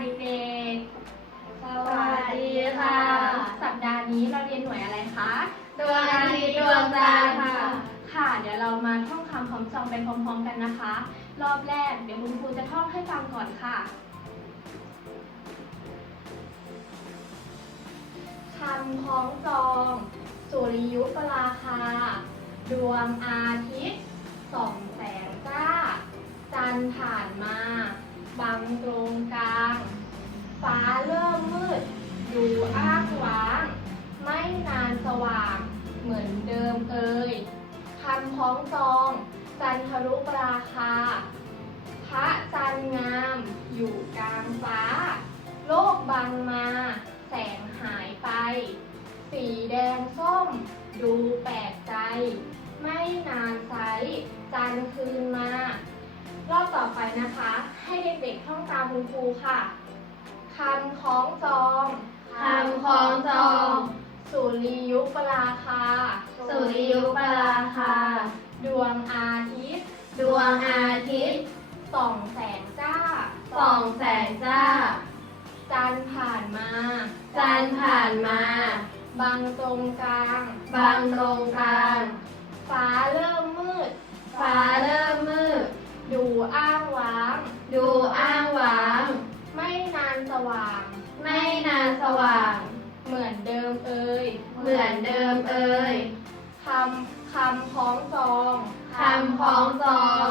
เด็กๆ สวัสดีค่ะ สัปดาห์นี้เราเรียนหน่วยอะไรคะดวงอาทิตย์ดวงจันทร์ค่ะ ค่ะ เดี๋ยวเรามาท่องคำพร้อมจองไปพร้อมๆกันนะคะ รอบแรกเดี๋ยวคุณครูจะท่องให้ฟังก่อนค่ะคำคล้องจอง สุริยุปราคา ดวงอาทิตย์ส่องแสงจ้า จันทร์ผ่านมา บังตรงกลาง ฟ้าเริ่มมืดดูอ้างว้าง ไม่นานสว่าง เหมือนเดิมเอ่ยคำคล้องจอง จันทรุปราคา พระจันทร์งาม อยู่กลางฟ้า โลกบังมา แสงหายไป สีแดงส้ม ดูแปลกใจ ไม่นานไซจันคืนมา รอบต่อไปนะคะ เด็กๆท่องตามคุณครูค่ะคำคล้องจองคำคล้องจอง สุริยุปราคา สุริยุปราคา ดวงอาทิตย์ ดวงอาทิตย์ ส่องแสงจ้า ส่องแสงจ้า จันทร์ผ่านมา จันทร์ผ่านมาบังตรงกลาง บางตรงกลาง ฟ้าเริ่มมืด ฟ้าเริ่มมืด ดูอ้างว้าง ดูอ้างว้าง ไม่นานสว่าง ไม่นานสว่าง เหมือนเดิมเอ่ยเหมือนเดิมเอ่ยคำคำคล้องจองคำคล้องจอง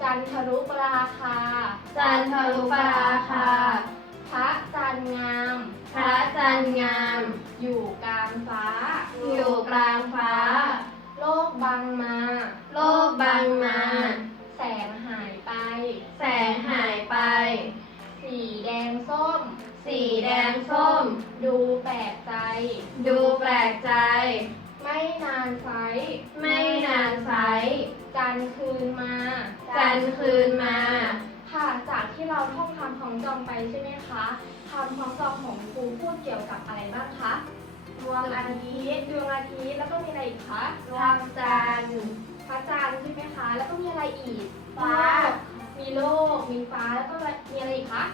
จันทรุปราคา จันทรุปราคา พระจันทร์งาม พระจันทร์งาม อยู่กลางฟ้า อยู่กลางฟ้า โลกบังมา โลกบังมาแสงหายไป แสงหายไป สีแดงส้ม สีแดงส้ม ดูแปลกใจ ดูแปลกใจ ไม่นานไซไม่นานไซจันทร์คืนมา จันทร์คืนมา ค่ะจากที่เราท่องคำของจองไปใช่ไหมคะคำของจองของครูพูดเกี่ยวกับอะไรบ้างคะดวงอาทิตย์ดวงอาทิตย์แล้วก็มีอะไรอีกคะดวงจันทร์พระจันทร์ใช่ไหมคะ แล้วก็มีอะไรอีกฟ้า มีโลก มีฟ้า แล้วก็มีอะไรอีกคะ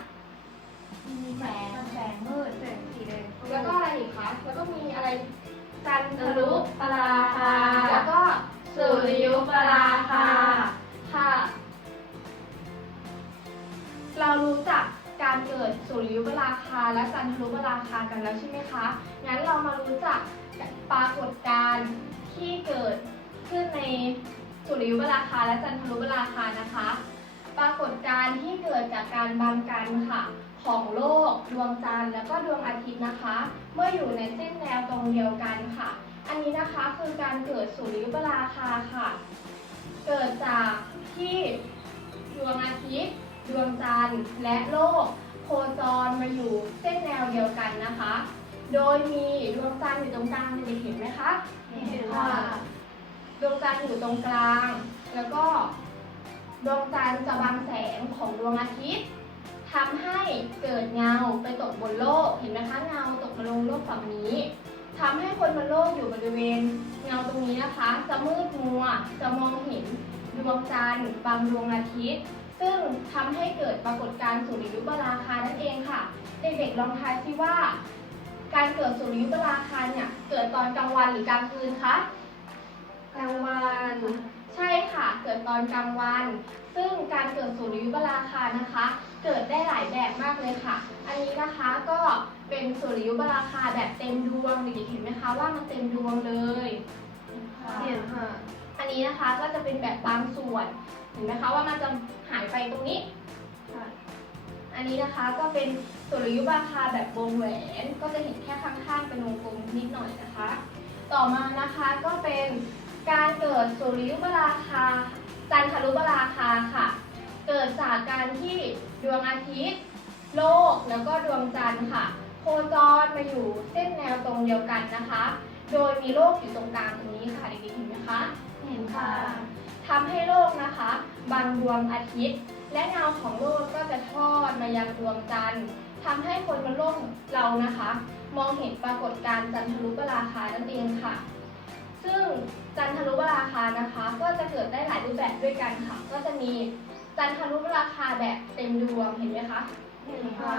มีแสง แสงมืดแสงสีแดงแล้วก็อะไรอีกคะ แล้วก็มีอะไรจันทรุปราคา แล้วก็สุริยุปราคา ค่ะ เรารู้จักการเกิดสุริยุปราคาและจันทรุปราคากันแล้วใช่ไหมคะ งั้นเรามารู้จักปรากฏการณ์ที่เกิดขึ้นในสุริยุปราคาและจันทรุปราคานะคะ ปรากฏการณ์ที่เกิดจากการบังกันค่ะ ของโลก ดวงจันทร์แล้วก็ดวงอาทิตย์นะคะ เมื่ออยู่ในเส้นแนวตรงเดียวกันค่ะ อันนี้นะคะคือการเกิดสุริยุปราคาค่ะ เกิดจากที่ดวงอาทิตย์ ดวงจันทร์และโลก โคจรมาอยู่เส้นแนวเดียวกันนะคะ โดยมีดวงจันทร์อยู่ตรงกลางเด็กเห็นไหมคะเห็นค่ะดวงจันทร์อยู่ตรงกลาง แล้วก็ ดวงจันทร์จะบังแสงของดวงอาทิตย์ทำให้เกิดเงาไปตกบนโลก เห็นไหมคะเงาตกมาลงโลกฝั่งนี้ทำให้คนบนโลกอยู่บริเวณ เงาตรงนี้นะคะ จะมืดมัวจะมองเห็นดวงจันทร์บางดวงอาทิตย์ ซึ่งทำให้เกิดปรากฏการณ์สุริยุปราคานั่นเองค่ะ เด็กๆลองทายซิว่า การเกิดสุริยุปราคาเนี่ยเกิดตอนกลางวันหรือกลางคืนคะกลางวัน ใช่ค่ะ เกิดตอนกลางวัน ซึ่งการเกิดสุริยุปราคานะคะ เกิดได้หลายแบบมากเลยค่ะ อันนี้นะคะก็เป็นสุริยุปราคาแบบเต็มดวงเด็กๆเห็นไหมคะว่ามันเต็มดวงเลยเห็นค่ะ อันนี้นะคะก็จะเป็นแบบบางส่วน เห็นไหมคะว่ามันจะหายไปตรงนี้ อันนี้นะคะก็เป็นสุริยุปราคาแบบวงแหวน ก็จะเห็นแค่ข้างๆเป็นวงกลมนิดหน่อยนะคะ ต่อมานะคะก็เป็น การเกิดสุริยุปราคา จันทรุปราคาค่ะ เกิดจากการที่ดวงอาทิตย์ โลกแล้วก็ดวงจันทร์ค่ะ โคจรมาอยู่เส้นแนวตรงเดียวกันนะคะ โดยมีโลกอยู่ตรงกลางตรงนี้ค่ะเด็กๆเห็นไหมคะเห็นค่ะทำให้โลกนะคะบังดวงอาทิตย์ และเงาของโลกก็จะทอดมายังดวงจันทร์ทำให้คนบนโลกเรานะคะ มองเห็นปรากฏการณ์จันทรุปราคานั่นเองค่ะ ซึ่ง จันทรุปราคานะคะ ก็จะเกิดได้หลายรูปแบบด้วยกันค่ะ ก็จะมีจันทรุปราคาแบบเต็มดวงเห็นไหมคะเห็นค่ะ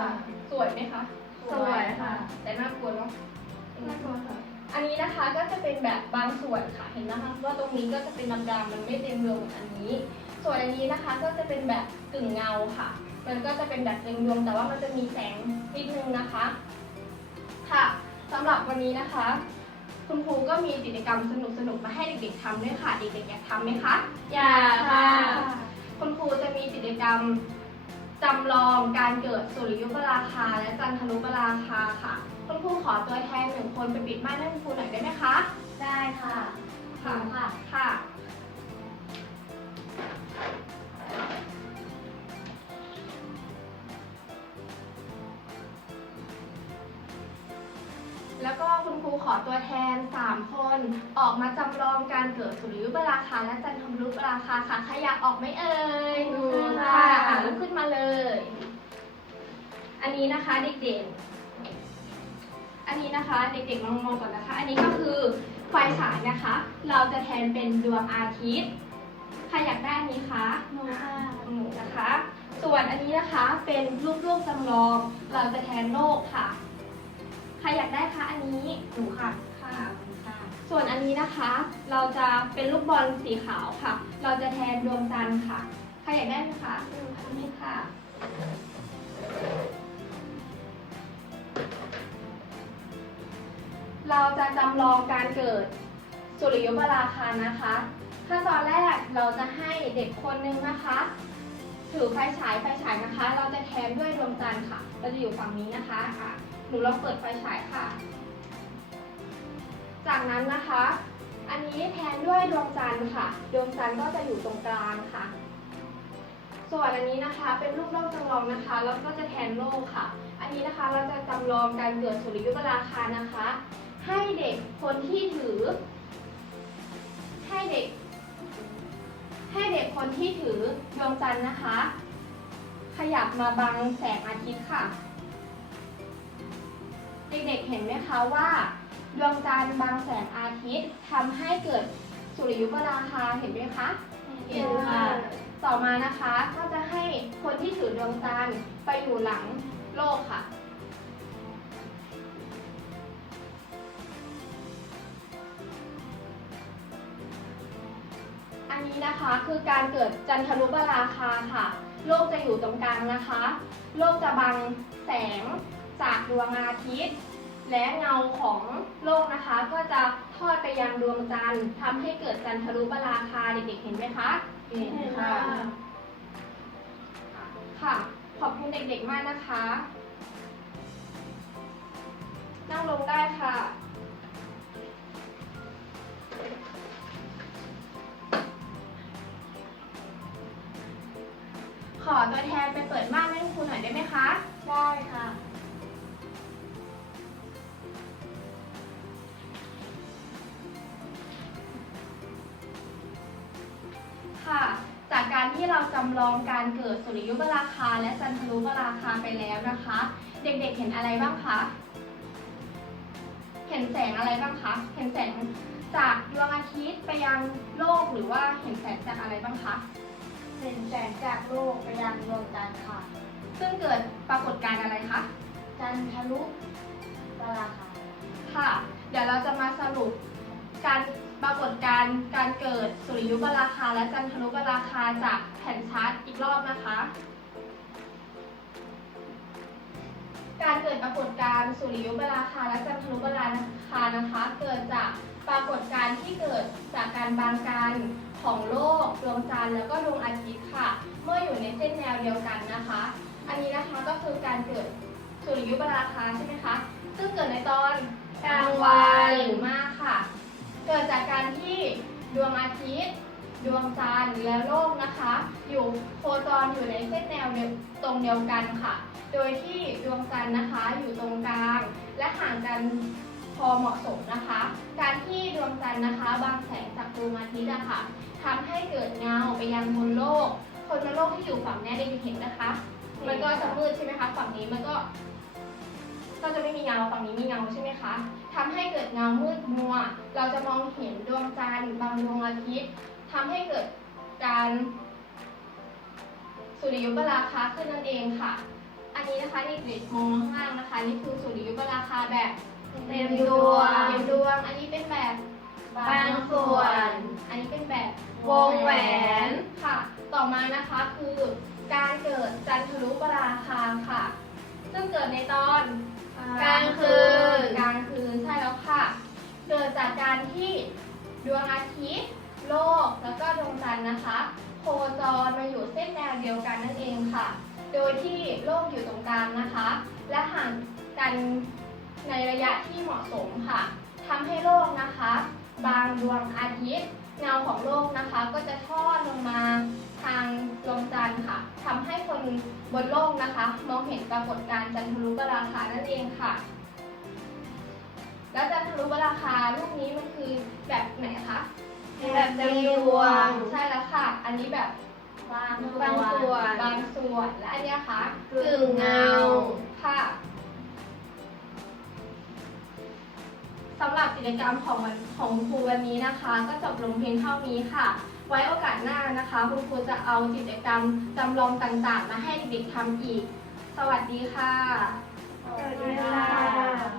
สวยไหมคะสวยค่ะ แต่น่ากลัวเนาะน่ากลัวค่ะอันนี้นะคะก็จะเป็นแบบบางส่วนค่ะเห็นนะคะว่าตรงนี้ก็จะเป็นดำๆมันไม่เต็มดวงเหมือนอันนี้ ส่วนอันนี้นะคะก็จะเป็นแบบกึ่งเงาค่ะ มันก็จะเป็นแบบเต็มดวงแต่ว่ามันจะมีแสงนิดนึงนะคะ ค่ะสำหรับวันนี้นะคะ คุณครูก็มีกิจกรรมสนุกๆมาให้เด็กๆทำด้วยค่ะ เด็กๆอยากทำไหมคะอยากค่ะ คุณครูจะมีกิจกรรมจำลองการเกิดสุริยุปราคาและจันทรุปราคาค่ะ คุณครูขอตัวแทนหนึ่งคนไปปิดม่านให้คุณครูหน่อยได้ไหมคะ รูขอตัวแทน 3 คน ออกมาจำลองการเกิดสุริยุปราคาและจันทรุปราคาค่ะใครอยากออกไหมเอ่ยหนูค่ะอะลุกขึ้นมาเลย อันนี้นะคะเด็กๆ อันนี้นะคะเด็กๆลองมองก่อนนะคะ อันนี้ก็คือไฟฉายนะคะ เราจะแทนเป็นดวงอาทิตย์ใครอยากได้อันนี้คะหนูค่ะหนูนะคะ ส่วนอันนี้นะคะเป็นรูปรูปจำลอง เราจะแทนโลกค่ะ ใครอยากได้คะอันนี้หนูค่ะ ค่ะค่ะ ส่วนอันนี้นะคะ เราจะเป็นลูกบอลสีขาวค่ะ เราจะแทนดวงจันทร์ค่ะ ใครอยากได้ไหมคะอืมอันนี้ค่ะ เราจะจำลองการเกิดสุริยุปราคานะคะขั้นตอนแรกเราจะให้เด็กคนนึงนะคะถือไฟฉายไฟฉายนะคะ เราจะแทนด้วยดวงจันทร์ค่ะ เราจะอยู่ฝั่งนี้นะคะอะ หนูลองเปิดไฟฉายค่ะ จากนั้นนะคะ อันนี้แทนด้วยดวงจันทร์ค่ะ ดวงจันทร์ก็จะอยู่ตรงกลางค่ะ ส่วนอันนี้นะคะ เป็นรูปโลกจำลองนะคะ แล้วก็จะแทนโลกค่ะ อันนี้นะคะเราจะจำลองการเกิดสุริยุปราคานะคะ ให้เด็กคนที่ถือ ให้เด็ก ให้เด็กคนที่ถือดวงจันทร์นะคะ ขยับมาบังแสงอาทิตย์ค่ะ เด็กๆเห็นไหมคะว่า ดวงจันทร์บังแสงอาทิตย์ทำให้เกิดสุริยุปราคาเห็นไหมคะเห็นค่ะต่อมานะคะก็จะให้คนที่ถือดวงจันทร์ไปอยู่หลังโลกค่ะอันนี้นะคะคือการเกิดจันทรุปราคาค่ะ โลกจะอยู่ตรงกลางนะคะ โลกจะบังแสง จากดวงอาทิตย์ และเงาของโลกนะคะ ก็จะทอดไปยังดวงจันทร์ทำให้เกิดจันทรุปราคาเด็กๆเห็นไหมคะเห็นค่ะค่ะ ขอบคุณเด็กๆมากนะคะ นั่งลงได้ค่ะขอตัวแทนไปเปิดม่านให้คุณหน่อยได้ไหมคะ ได้ค่ะ องการเกิดสุริยุปราคาและจันทรุปราคาไปแล้วนะคะ เด็กๆเห็นอะไรบ้างคะเห็นแสงอะไรบ้างคะเห็นแสงจากดวงอาทิตย์ไปยังโลกหรือว่าเห็นแสงจากอะไรบ้างคะเห็นแสงจากโลกไปยังดวงจันทร์ค่ะ ซึ่งเกิดปรากฏการณ์อะไรคะจันทรุปราคาค่ะ เดี๋ยวเราจะมาสรุป การปรากฏการณ์การเกิดสุริยุปราคาและจันทรุปราคาจากแผ่นชาร์ตอีกรอบนะคะ การเกิดปรากฏการณ์สุริยุปราคาและจันทรุปราคานะคะ เกิดจากปรากฏการณ์ที่เกิดจากการบางกันของโลกดวงจันทร์แล้วก็ดวงอาทิตย์ค่ะ เมื่ออยู่ในเส้นแนวเดียวกันนะคะ อันนี้นะคะก็คือการเกิดสุริยุปราคาใช่ไหมคะ ซึ่งเกิดในตอนกลางวันหรือมากค่ะ เกิดจากการที่ดวงอาทิตย์ ดวงจันทร์และโลกนะคะ อยู่โคจรอยู่ในเส้นแนวตรงเดียวกันค่ะ โดยที่ดวงจันทร์นะคะอยู่ตรงกลาง และห่างกันพอเหมาะสมนะคะ การที่ดวงจันทร์นะคะบางแสงจากดวงอาทิตย์อะค่ะทำให้เกิดเงาไปยังบนโลก คนบนโลกที่อยู่ฝั่งนี้ได้เห็นนะคะ มันก็จะมืดใช่ไหมคะ ฝั่งนี้มันก็ ก็จะไม่มีเงาฝั่งนี้มีเงาใช่ไหมคะทำให้เกิดเงามืดมัว เราจะมองเห็นดวงจันทร์บางดวงอาทิตย์ทำให้เกิดการสุริยุปราคาขึ้นนั่นเองค่ะ อันนี้นะคะเด็กๆมองข้างล่างนะคะนี่คือสุริยุปราคาแบบเต็มดวงเต็มดวง อันนี้เป็นแบบบางส่วน อันนี้เป็นแบบวงแหวนค่ะ ต่อมานะคะคือการเกิดจันทรุปราคาค่ะ ซึ่งเกิดในตอน กลางคืน กลางคืนใช่แล้วค่ะ เกิดจากการที่ดวงอาทิตย์ โลก แล้วก็ดวงจันทร์นะคะ โคจรมาอยู่เส้นแนวเดียวกันนั่นเองค่ะ โดยที่โลกอยู่ตรงกลางนะคะ และห่างกันในระยะที่เหมาะสมค่ะทำให้โลกนะคะ ดวงอาทิตย์ เงาของโลกนะคะก็จะทอดลงมาทางดวงจันทร์ค่ะทำให้คนบนโลกนะคะ มองเห็นปรากฏการณ์จันทรุปราคานั่นเองค่ะ แล้วจันทรุปราคารูปนี้มันคือแบบไหนคะแบบเต็มดวงใช่แล้วค่ะ อันนี้แบบบางบางส่วนบาบางงส่วนและอันเนี้ยคะกึ่งเงา สำหรับกิจกรรมของวันของครูวันนี้นะคะ ก็จบลงเพียงเท่านี้ค่ะ ไว้โอกาสหน้านะคะ คุณครูจะเอากิจกรรมจำลองต่างๆ มาให้เด็กๆทำอีก สวัสดีค่ะ สวัสดีค่ะ